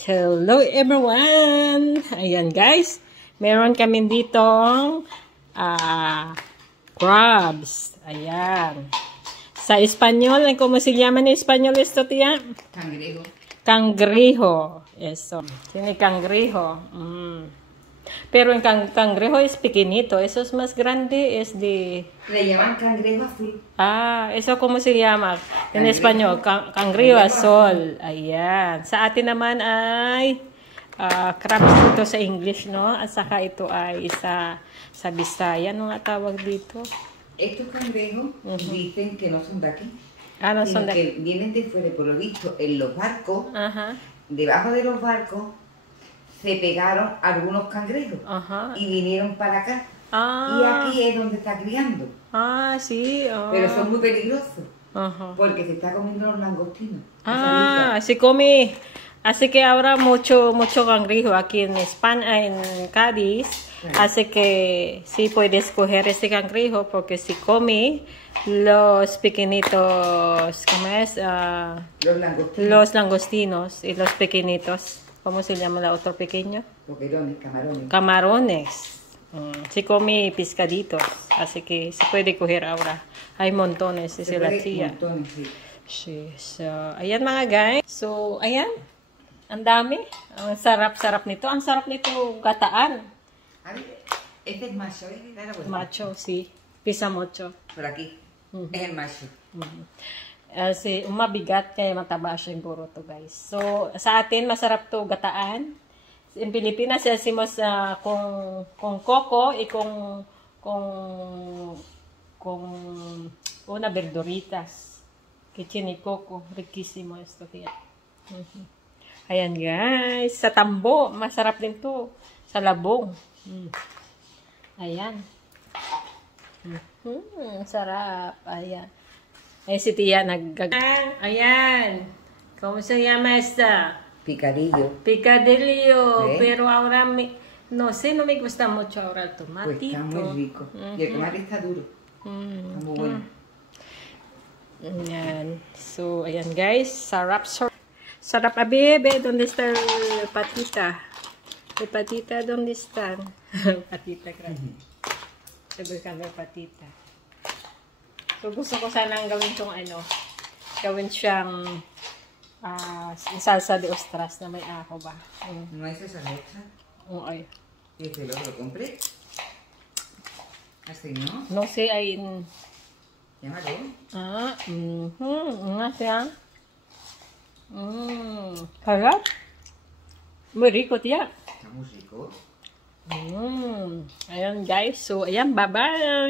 Hello everyone! Ayan guys, meron kami ditong crabs. Ayan. Sa Espanyol, ¿cómo se llama en español esto, tía? Cangrejo. Cangrejo. Eso. Tiene cangrejo. Pero en cangrejo es pequeñito. Eso es más grande, es de... Le llaman cangrejo azul. ¿eso cómo se llama? En Cangrejo. español, cangrejo azul. Ayan. Sa atin naman ay crabs ito sa English, no? At saka ito ay sa Bisaya. Ano nga tawag dito? Estos cangrejos dicen que no son de aquí. No sino son de que vienen de fuera, por lo visto, en los barcos, Ajá. debajo de los barcos, se pegaron algunos cangrejos Ajá. y vinieron para acá. Ah. Y aquí es donde está criando. Sí. Pero son muy peligrosos, Ajá. porque se está comiendo los langostinos. Así come. Así que ahora mucho cangrejo aquí en España, en Cádiz. Sí. Así que sí puedes coger este cangrejo porque si come los pequeñitos, ¿cómo es? Los langostinos. Los langostinos y los pequeñitos. ¿Cómo se llama el otro pequeño? Boquerones, camarones. Camarones. Sí come pescaditos. Así que se puede coger ahora. Hay montones, dice la tía. Montones, sí. Sí. So, ayan mga guys. So, ayan. Ang dami. Ang sarap-sarap nito. Ang sarap nito gataan. A ver, este es macho, ¿eh? Da la vuelta. Macho, sí. Pisa mucho. Por aquí. Es el macho. Kasi mabigat kaya mataba siguro to guys. So, sa atin masarap to gataan. In Pilipinas, decimos con coco y con una verduritas. Que tiene coco. Riquísimo esto, tía. Ayan guys. Sa tambo, masarap din to. Sa labong. Ayan. Sarap. Ayan. Ay, si tía Ayan. ¿Cómo se llama esta? Picadillo. Picadillo. ¿Eh? Pero ahora no sé, no me gusta mucho ahora el tomatito. Pues está muy rico. Y el tomate está duro. Está muy bueno. Ayan. So, ayan guys. Sarap. Sarap. Bebe, ¿dónde está el patita? El patita, ¿dónde están? Patita, gracias. Sabi kami patita. So, gusto ko sanang gawin itong gawin siyang salsa de ostras na may ajo ba? ¿No es esa letra? Ay. ¿Y este lo compré? Así, ¿no? No sé, ay... Llámalo. Nga siya. Sarap. Muy rico, tía. Está muy rico. Ayan guys. So, ayan, bye-bye.